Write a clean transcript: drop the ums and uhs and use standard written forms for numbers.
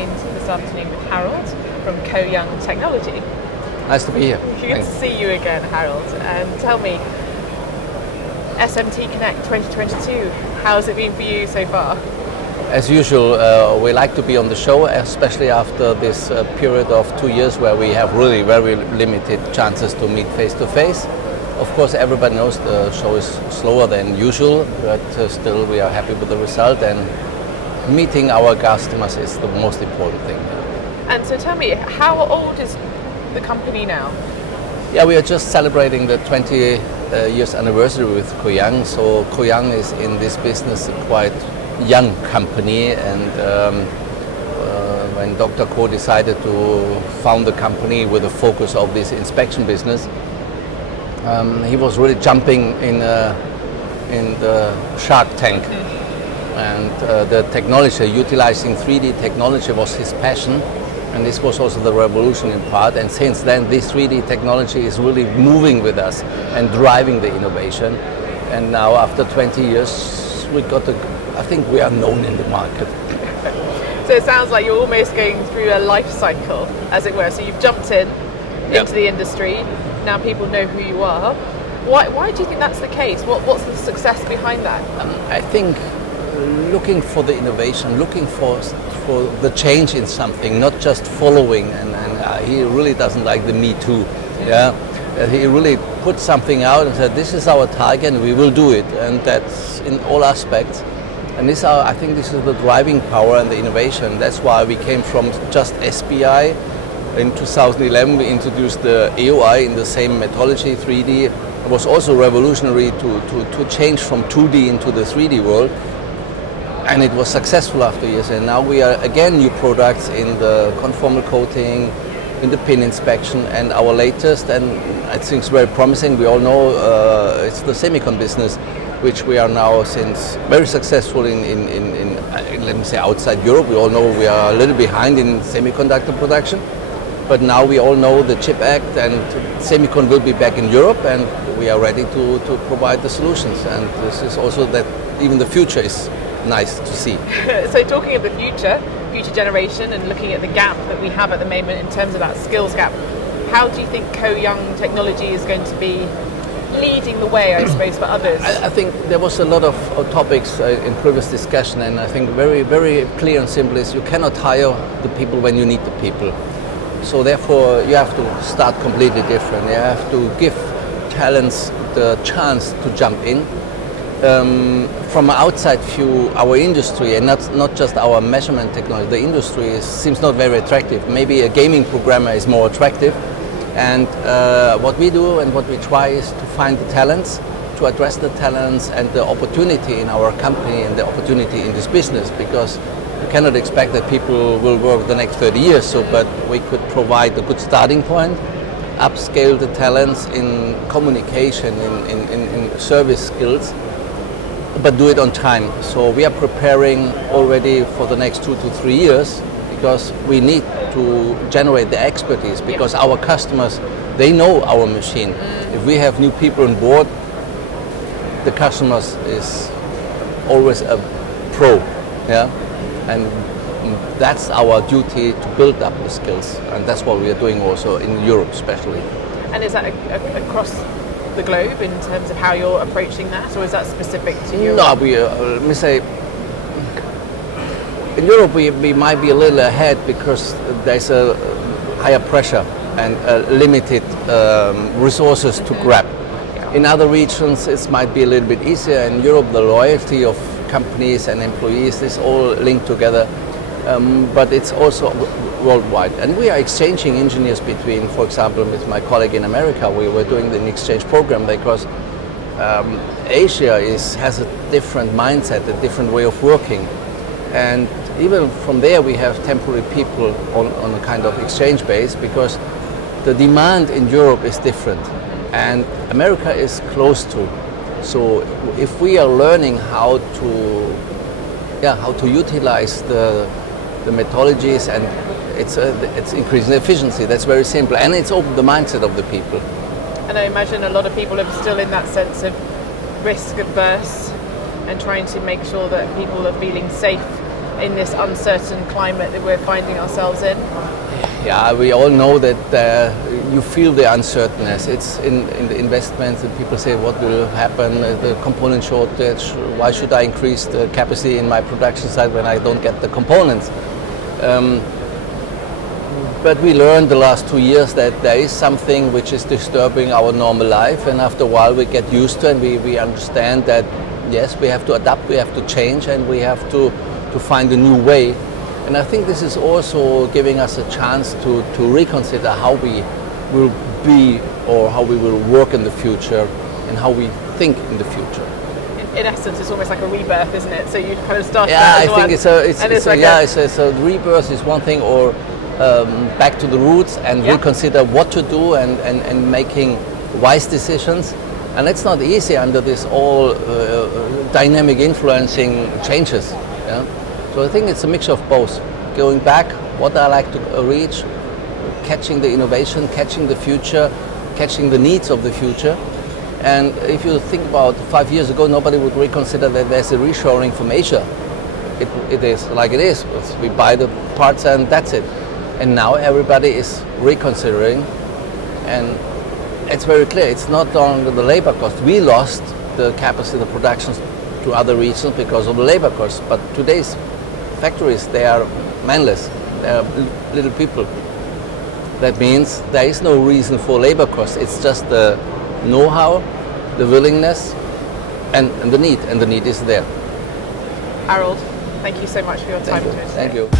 joined this afternoon with Harald from Co-Young Technology. Nice to be here. Good to see you again, Harald. Tell me, SMTconnect 2022, how has it been for you so far? As usual, we like to be on the show, especially after this period of 2 years where we have really very limited chances to meet face to face. Of course, everybody knows the show is slower than usual, but still we are happy with the result, and meeting our customers is the most important thing. And so tell me, how old is the company now? Yeah, we are just celebrating the 20 years anniversary with Co-Young. So Co-Young is in this business a quite young company, and when Dr. Ko decided to found the company with a focus of this inspection business, he was really jumping in the shark tank. And the technology, utilizing 3D technology, was his passion, and this was also the revolution in part. And since then, this 3D technology is really moving with us and driving the innovation. And now, after 20 years, I think we are known in the market. So it sounds like you're almost going through a life cycle, as it were. So you've jumped into the industry. Now people know who you are. Why do you think that's the case? What's the success behind that? I think looking for the innovation, looking for the change in something, not just following. And he really doesn't like the Me Too. Yeah, he really put something out and said, "This is our target, and we will do it." And that's in all aspects. And I think this is the driving power and the innovation. That's why we came from just SPI. In 2011, we introduced the AOI in the same methodology, 3D. It was also revolutionary to change from 2D into the 3D world. And it was successful after years. And now we are again new products in the conformal coating, in the pin inspection, and our latest, and I think it's very promising. We all know it's the semicon business, which we are now since very successful in let me say outside Europe. We all know we are a little behind in semiconductor production. But now we all know the CHIP Act, and semicon will be back in Europe, and we are ready to provide the solutions. And this is also that even the future is nice to see. So talking of the future generation, and looking at the gap that we have at the moment in terms of that skills gap, how do you think Co-Young Technology is going to be leading the way, I suppose, for others? I think there was a lot of topics in previous discussion, and I think very, very clear and simple is you cannot hire the people when you need the people. So therefore, you have to start completely different. You have to give talents the chance to jump in. From an outside view, our industry, and not just our measurement technology, the industry seems not very attractive. Maybe a gaming programmer is more attractive. And what we do and what we try is to find the talents, to address the talents and the opportunity in our company and the opportunity in this business, because you cannot expect that people will work the next 30 years, but we could provide a good starting point, upscale the talents in communication, in service skills, but do it on time. So we are preparing already for the next 2 to 3 years, because we need to generate the expertise, because our customers, they know our machine. If we have new people on board, the customers is always a pro. Yeah. And that's our duty, to build up the skills, and that's what we are doing also in Europe especially. And is that across the globe in terms of how you're approaching that, or is that specific to Europe? No, let me say, in Europe we might be a little ahead because there's a higher pressure and limited resources to grab. In other regions it might be a little bit easier. In Europe, the loyalty of companies and employees is all linked together, but it's also worldwide. And we are exchanging engineers between, for example, with my colleague in America, we were doing an exchange program because Asia has a different mindset, a different way of working. And even from there we have temporary people on a kind of exchange base, because the demand in Europe is different and America is close to. So if we are learning how to utilize the methodologies, and it's increasing efficiency, that's very simple, and it's open the mindset of the people. And I imagine a lot of people are still in that sense of risk averse and trying to make sure that people are feeling safe in this uncertain climate that we're finding ourselves in? Yeah, we all know that you feel the uncertainness. It's in the investments, and people say, what will happen? The component shortage, why should I increase the capacity in my production site when I don't get the components? But we learned the last 2 years that there is something which is disturbing our normal life, and after a while we get used to it, and we understand that yes, we have to adapt, we have to change, and we have to find a new way. And I think this is also giving us a chance to reconsider how we will be or how we will work in the future and how we think in the future. In essence, it's almost like a rebirth, isn't it? So you kind of start. Yeah, I think it's a rebirth is one thing, or back to the roots and reconsider what to do and making wise decisions. And it's not easy under this all dynamic influencing changes. Yeah? So I think it's a mixture of both. Going back, what I like to reach, catching the innovation, catching the future, catching the needs of the future. And if you think about 5 years ago, nobody would reconsider that there's a reshoring from Asia. It is like it is. We buy the parts and that's it. And now everybody is reconsidering, and it's very clear. It's not only the labor cost. We lost the capacity of production to other regions because of the labor costs. But today's factories, they are manless. They are little people. That means there is no reason for labor costs. It's just the know-how, the willingness, and the need. And the need is there. Harald, thank you so much for your time. Thank you.